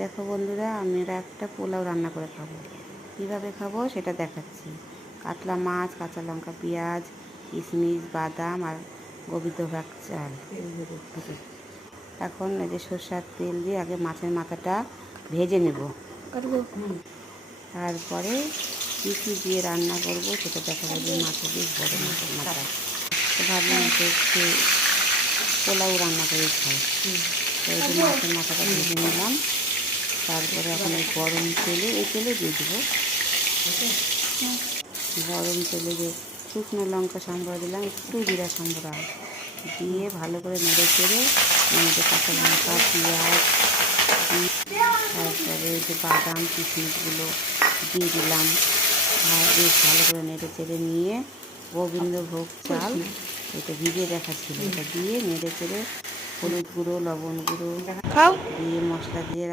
দেখো বন্ধুরা, আমরা একটা পোলাও রান্না করে খাবো। কীভাবে খাবো সেটা দেখাচ্ছি। কাতলা মাছ, কাঁচা লঙ্কা, পেঁয়াজ, কিশমিশ, বাদাম আর গোবিন্দভোগ চাল। এখন এই যে সরষের তেল দিয়ে আগে মাছের মাথাটা ভেজে নেব। তারপরে কী কী দিয়ে রান্না করব সেটা দেখাবো। যে মাছের বেশ বড় মাছের মাথা, তো ভাবলাম একটু পোলাও রান্না করে খাই। তো এই যে মাছের মাথাটা ভেজে নিলাম। তারপরে এখন এই গরম তেলে, এই তেলে দিয়ে দেবো। গরম তেলে যে শুকনো লঙ্কা সাম্বরা দিলাম, একটু জিরা সাম্বরা দিয়ে ভালো করে নেড়ে চেড়ে মধ্যে কাঁচা লঙ্কা, পেঁয়াজ, তারপরে যে বাদাম কিশমিশগুলো দিয়ে দিলাম। আর বেশ ভালো করে নেড়ে চেড়ে নিয়ে গোবিন্দভোগ চাল, এটা ভিজিয়ে রাখা ছিল, এটা দিয়ে নেড়ে চেড়ে হলুদ গুঁড়ো, লবণ গুঁড়ো দিয়ে মশলা দিয়ে